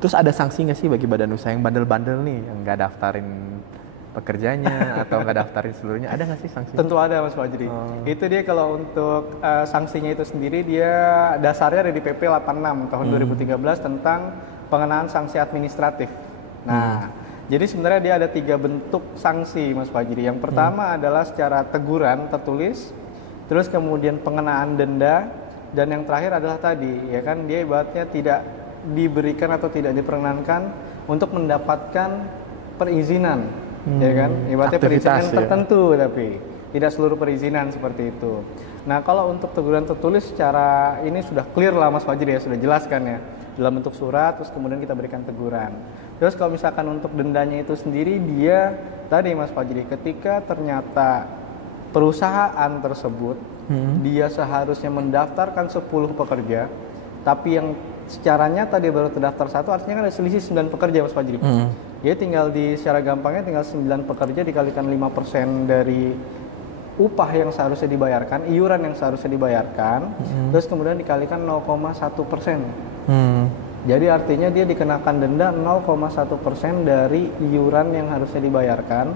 Terus ada sanksi nggak sih bagi badan usaha yang bandel-bandel nih, yang nggak daftarin pekerjanya atau nggak daftarin seluruhnya? Ada nggak sih sanksi? Tentu ada Mas Fajri. Itu dia kalau untuk sanksinya itu sendiri, dia dasarnya ada di PP 86 tahun 2013 tentang pengenaan sanksi administratif. Nah, jadi sebenarnya dia ada 3 bentuk sanksi Mas Fajri. Yang pertama adalah secara teguran tertulis, terus kemudian pengenaan denda, dan yang terakhir adalah tadi, ya kan, dia ibaratnya tidak diberikan atau tidak diperkenankan untuk mendapatkan perizinan, ya kan, ibaratnya perizinan tertentu, tapi tidak seluruh perizinan seperti itu. Nah, kalau untuk teguran tertulis secara ini sudah clear lah Mas Fajri ya, sudah jelaskan ya, dalam bentuk surat, terus kemudian kita berikan teguran. Terus kalau misalkan untuk dendanya itu sendiri, dia tadi Mas Fajri, ketika ternyata perusahaan tersebut dia seharusnya mendaftarkan 10 pekerja, tapi yang secara nyata dia baru terdaftar 1, artinya kan ada selisih 9 pekerja Mas Fajri. Dia tinggal secara gampangnya tinggal 9 pekerja dikalikan 5% dari upah yang seharusnya dibayarkan, iuran yang seharusnya dibayarkan, terus kemudian dikalikan 0,1%. Jadi artinya dia dikenakan denda 0,1% dari iuran yang harusnya dibayarkan,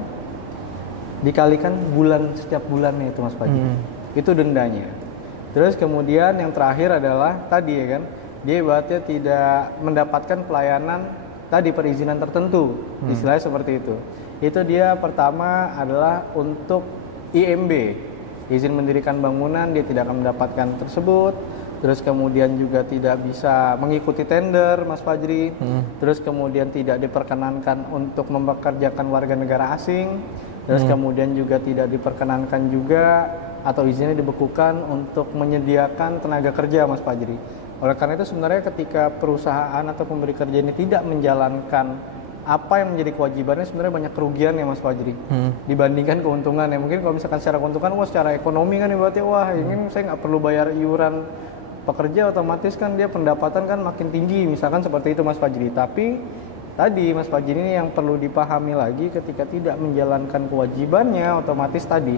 dikalikan setiap bulannya itu Mas Fajri. Itu dendanya. Terus kemudian yang terakhir adalah tadi ya kan, dia ibaratnya tidak mendapatkan pelayanan tadi perizinan tertentu, istilahnya seperti itu. Itu dia pertama adalah untuk IMB, izin mendirikan bangunan, dia tidak akan mendapatkan tersebut. Terus kemudian juga tidak bisa mengikuti tender Mas Fajri. Terus kemudian tidak diperkenankan untuk mempekerjakan warga negara asing. Terus kemudian juga tidak diperkenankan juga atau izinnya dibekukan untuk menyediakan tenaga kerja Mas Fajri. Oleh karena itu sebenarnya ketika perusahaan atau pemberi kerja ini tidak menjalankan apa yang menjadi kewajibannya, sebenarnya banyak kerugian ya Mas Fajri dibandingkan keuntungan ya. Mungkin kalau misalkan secara keuntungan, secara ekonomi kan ibaratnya ini saya nggak perlu bayar iuran pekerja, otomatis kan dia pendapatan kan makin tinggi, misalkan seperti itu Mas Fajri. Tapi tadi Mas Fajri ini yang perlu dipahami lagi, ketika tidak menjalankan kewajibannya, otomatis tadi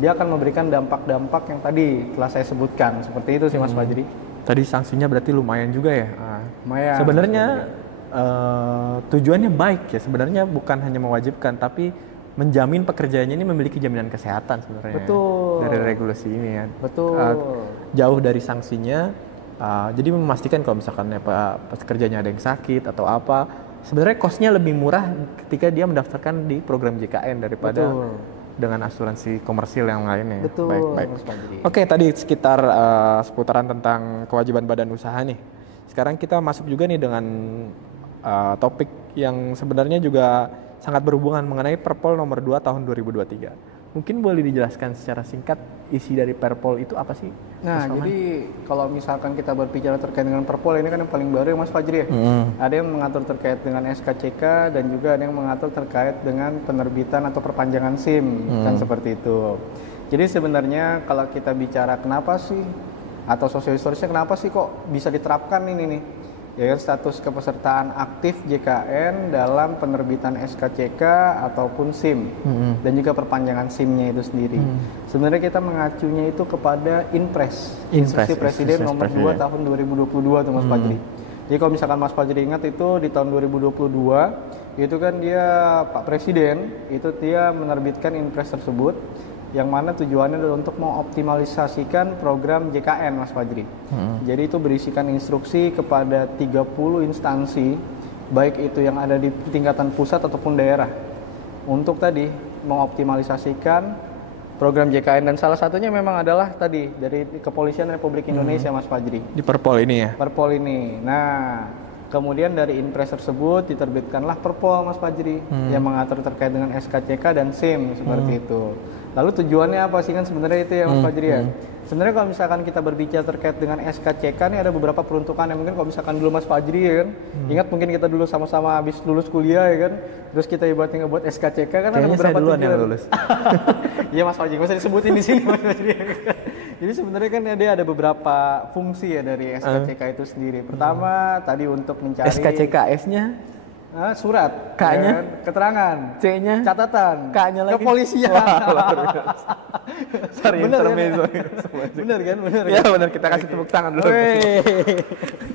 dia akan memberikan dampak-dampak yang tadi telah saya sebutkan. Seperti itu sih Mas Fajri. Tadi sanksinya berarti lumayan juga ya. Lumayan. Sebenarnya tujuannya baik ya. Sebenarnya bukan hanya mewajibkan, tapi menjamin pekerjaannya ini memiliki jaminan kesehatan sebenarnya. Betul. Dari regulasi ini ya. Betul. Jauh dari sanksinya, jadi memastikan kalau misalkan pekerjanya ada yang sakit atau apa, sebenarnya cost-nya lebih murah ketika dia mendaftarkan di program JKN daripada dengan asuransi komersil yang lainnya. Betul. Baik. Oke, tadi sekitar seputaran tentang kewajiban badan usaha nih. Sekarang kita masuk juga nih dengan topik yang sebenarnya juga sangat berhubungan mengenai Perpol nomor 2 tahun 2023. Mungkin boleh dijelaskan secara singkat isi dari Perpol itu apa sih? Nah, jadi kalau misalkan kita berbicara terkait dengan Perpol ini kan yang paling baru ya Mas Fajri ya. Ada yang mengatur terkait dengan SKCK dan juga ada yang mengatur terkait dengan penerbitan atau perpanjangan SIM, kan seperti itu. Jadi sebenarnya kalau kita bicara kenapa sih, atau sosiohistorisnya kenapa sih kok bisa diterapkan ini nih, ya kan, status kepesertaan aktif JKN dalam penerbitan SKCK ataupun SIM dan juga perpanjangan SIM-nya itu sendiri. Sebenarnya kita mengacunya itu kepada Instruksi Presiden nomor 2 tahun 2022 tuh Mas Fajri. Jadi kalau misalkan Mas Fajri ingat itu di tahun 2022 itu kan dia Pak Presiden itu dia menerbitkan Inpres tersebut, yang mana tujuannya adalah untuk mengoptimalisasikan program JKN Mas Fajri. Jadi itu berisikan instruksi kepada 30 instansi, baik itu yang ada di tingkatan pusat ataupun daerah, untuk tadi mengoptimalisasikan program JKN, dan salah satunya memang adalah tadi dari Kepolisian Republik Indonesia Mas Fajri. Di Perpol ini ya? Perpol ini. Nah, kemudian dari Inpres tersebut diterbitkanlah Perpol Mas Fajri yang mengatur terkait dengan SKCK dan SIM seperti itu. Lalu tujuannya apa sih kan sebenarnya itu ya Mas Fajri ya? Sebenarnya kalau misalkan kita berbicara terkait dengan SKCK ini ada beberapa peruntukan yang mungkin kalau misalkan dulu Mas Fajri ya kan, ingat mungkin kita dulu sama-sama habis lulus kuliah ya kan, terus kita ibaratnya ngebuat SKCK kan. Kayaknya ada beberapa saya duluan yang lulus. Iya Mas Fajri, nggak usah disebutin di sini Mas Fajri. Jadi sebenarnya kan dia ada beberapa fungsi ya dari SKCK itu sendiri. Pertama tadi untuk mencari SKCK-S-nya surat, K-nya kan? Keterangan, C-nya catatan, K-nya lagi kepolisian. Sorry, bener intermezzo. Kan? Bener kan? Ya bener, kita kasih tepuk tangan dulu.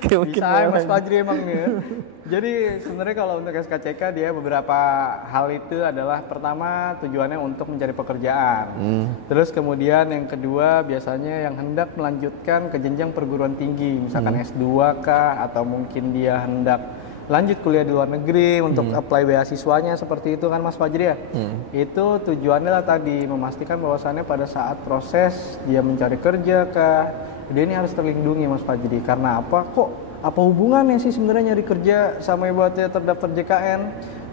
Bisa Mas Fajri emang nih. Jadi sebenarnya kalau untuk SKCK dia beberapa hal itu adalah pertama tujuannya untuk mencari pekerjaan. Terus kemudian yang kedua biasanya yang hendak melanjutkan ke jenjang perguruan tinggi, misalkan S2 kah atau mungkin dia hendak lanjut kuliah di luar negeri untuk apply beasiswanya seperti itu kan Mas Fajri ya. Itu tujuannya lah tadi memastikan bahwasannya pada saat proses dia mencari kerja kah, dia ini harus terlindungi Mas Fajri. Karena apa? Apa hubungannya sih sebenarnya nyari kerja sama ibaratnya terdaftar JKN?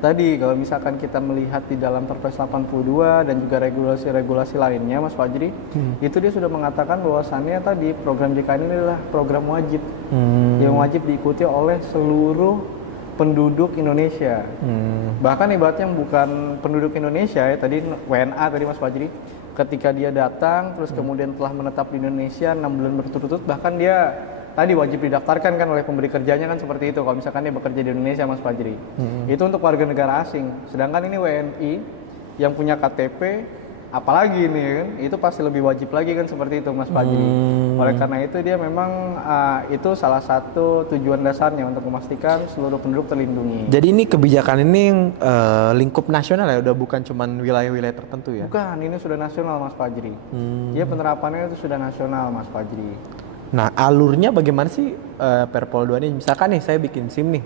Tadi kalau misalkan kita melihat di dalam Perpres 82 dan juga regulasi-regulasi lainnya Mas Fajri, itu dia sudah mengatakan bahwasannya tadi program JKN ini adalah program wajib yang wajib diikuti oleh seluruh penduduk Indonesia. Bahkan ibaratnya bukan penduduk Indonesia ya, tadi WNA tadi Mas Fajri, ketika dia datang terus kemudian telah menetap di Indonesia 6 bulan berturut-turut, bahkan dia tadi wajib didaftarkan kan oleh pemberi kerjanya kan seperti itu kalau misalkan dia bekerja di Indonesia Mas Fajri. Itu untuk warga negara asing. Sedangkan ini WNI yang punya KTP apalagi ini kan itu pasti lebih wajib lagi kan seperti itu Mas Fajri. Oleh karena itu dia memang itu salah satu tujuan dasarnya untuk memastikan seluruh penduduk terlindungi. Jadi ini kebijakan ini lingkup nasional ya, udah bukan cuman wilayah-wilayah tertentu ya? Bukan, ini sudah nasional Mas Fajri. Dia penerapannya itu sudah nasional Mas Fajri. Nah, alurnya bagaimana sih Perpol 2 ini? Misalkan nih saya bikin SIM nih,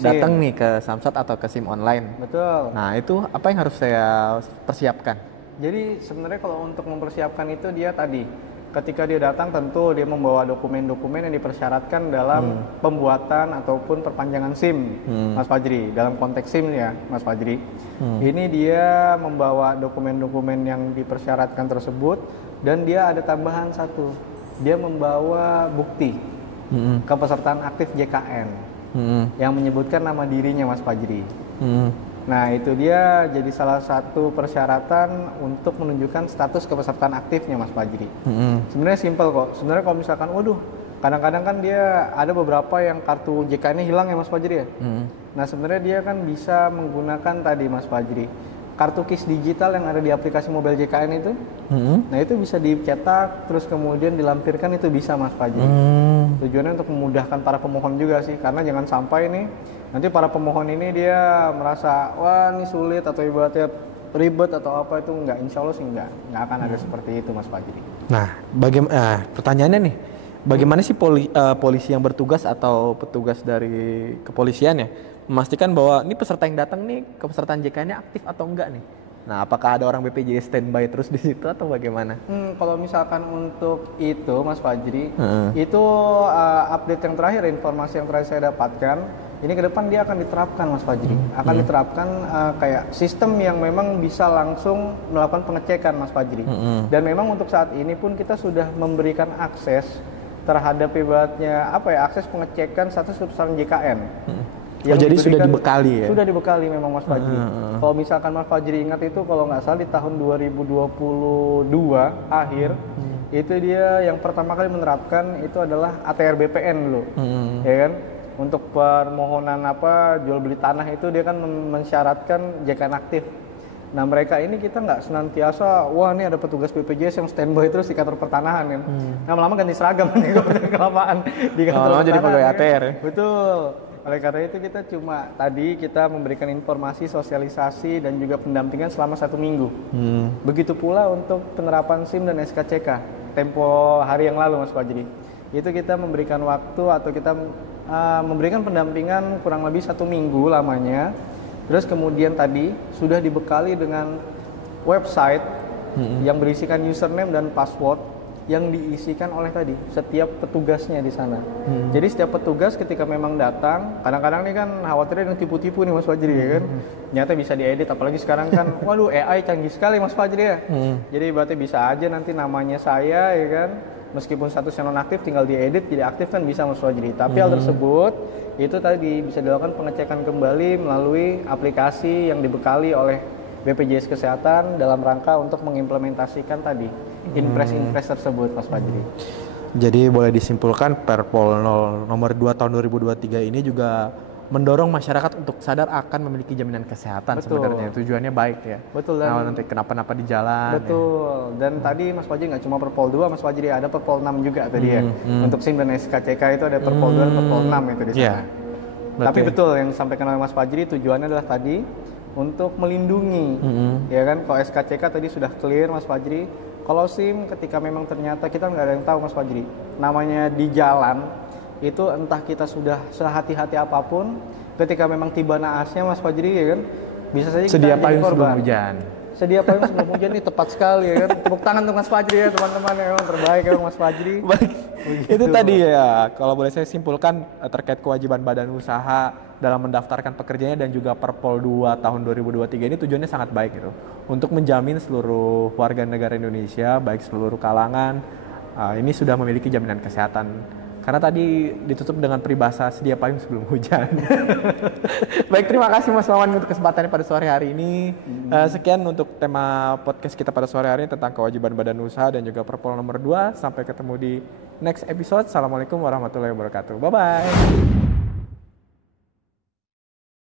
datang nih ke Samsat atau ke SIM online. Betul. Nah, itu apa yang harus saya persiapkan? Jadi sebenarnya kalau untuk mempersiapkan itu dia tadi, ketika dia datang tentu dia membawa dokumen-dokumen yang dipersyaratkan dalam pembuatan ataupun perpanjangan SIM, Mas Fajri. Dalam konteks SIM ya, Mas Fajri. Ini dia membawa dokumen-dokumen yang dipersyaratkan tersebut dan dia ada tambahan satu. Dia membawa bukti kepesertaan aktif JKN yang menyebutkan nama dirinya Mas Fajri. Nah itu dia jadi salah satu persyaratan untuk menunjukkan status kepesertaan aktifnya Mas Fajri. Sebenarnya simpel kok. Sebenarnya kalau misalkan waduh kadang-kadang kan dia ada beberapa yang kartu JKN-nya hilang ya Mas Fajri ya. Nah sebenarnya dia kan bisa menggunakan tadi Mas Fajri kartu KIS digital yang ada di aplikasi mobile JKN itu. Nah itu bisa dicetak terus kemudian dilampirkan, itu bisa Mas Fajri. Tujuannya untuk memudahkan para pemohon juga sih, karena jangan sampai nih nanti para pemohon ini dia merasa wah ini sulit atau ibaratnya ribet atau apa, itu enggak, insya Allah sih enggak akan ada seperti itu Mas Fajri. Nah pertanyaannya nih, bagaimana sih polisi yang bertugas atau petugas dari kepolisian ya memastikan bahwa ini peserta yang datang nih kepesertaan JKN-nya aktif atau enggak nih? Nah, apakah ada orang BPJS standby terus di situ atau bagaimana? Kalau misalkan untuk itu Mas Fajri, itu update yang terakhir, informasi yang terakhir saya dapatkan, ini ke depan dia akan diterapkan Mas Fajri. Akan diterapkan kayak sistem yang memang bisa langsung melakukan pengecekan Mas Fajri. Dan memang untuk saat ini pun kita sudah memberikan akses terhadap ibaratnya akses pengecekan status kepesertaan JKN. Jadi sudah dibekali ya? Sudah dibekali memang Mas Fajri. Kalau misalkan Mas Fajri ingat itu kalau nggak salah di tahun 2022 akhir, itu dia yang pertama kali menerapkan itu adalah ATR BPN dulu. Ya kan? Untuk permohonan jual beli tanah itu dia kan mensyaratkan JKN aktif. Nah mereka ini kita nggak senantiasa, wah ini ada petugas BPJS yang standby terus di kantor pertanahan kan. Nah lama-lama ganti seragam nih kelamaan di kantor pertanahan. Jadi pegawai ATR ya? Betul. Oleh karena itu kita memberikan informasi, sosialisasi dan juga pendampingan selama 1 minggu. Begitu pula untuk penerapan SIM dan SKCK tempo hari yang lalu Mas Fajri. Itu kita memberikan waktu atau kita memberikan pendampingan kurang lebih 1 minggu lamanya. Terus kemudian tadi sudah dibekali dengan website yang berisikan username dan password yang diisikan oleh tadi setiap petugasnya di sana. Jadi setiap petugas ketika memang datang, kadang-kadang nih kan khawatirnya yang tipu-tipu nih Mas Fajri ya kan. Ternyata bisa diedit, apalagi sekarang kan waduh AI canggih sekali Mas Fajri ya. Jadi berarti bisa aja nanti namanya saya ya kan, meskipun statusnya nonaktif tinggal diedit jadi aktif kan bisa Mas Fajri. Tapi hal tersebut itu tadi bisa dilakukan pengecekan kembali melalui aplikasi yang dibekali oleh BPJS Kesehatan dalam rangka untuk mengimplementasikan tadi impres tersebut Mas Fajri. Jadi boleh disimpulkan Perpol nomor 2 tahun 2023 ini juga mendorong masyarakat untuk sadar akan memiliki jaminan kesehatan. Sebenarnya tujuannya baik ya. Betul. Nah, nanti kenapa-napa di jalan. Betul. Ya. Dan tadi Mas Fajri nggak cuma Perpol 2 Mas Fajri, ada Perpol 6 juga tadi ya. Untuk SIM dan SKCK itu ada Perpol 2 dan Perpol 6 itu di sana. Tapi betul yang disampaikan oleh Mas Fajri, tujuannya adalah tadi untuk melindungi, ya kan? Kalau SKCK tadi sudah clear Mas Fajri. Kalau SIM ketika memang ternyata kita nggak ada yang tahu Mas Fajri, namanya di jalan itu entah kita sudah sehati-hati apapun, ketika memang tiba naasnya Mas Fajri, ya kan, bisa saja kita sedia jadi payung sebelum korban. hujan. Sedia payung sebelum hujan ini tepat sekali, ya kan. Tepuk tangan untuk Mas Fajri ya teman-teman, ya kan, terbaik ya Mas Fajri. Baik. Begitu. Itu tadi ya, kalau boleh saya simpulkan terkait kewajiban badan usaha dalam mendaftarkan pekerjanya dan juga Perpol 2 tahun 2023 ini tujuannya sangat baik gitu. Untuk menjamin seluruh warga negara Indonesia, baik seluruh kalangan, ini sudah memiliki jaminan kesehatan. Karena tadi ditutup dengan peribahasa sedia payung sebelum hujan. Baik, terima kasih Mas Mawan untuk kesempatannya pada sore hari ini. Sekian untuk tema podcast kita pada sore hari ini tentang kewajiban badan usaha dan juga Perpol nomor 2. Sampai ketemu di next episode. Assalamualaikum warahmatullahi wabarakatuh. Bye-bye.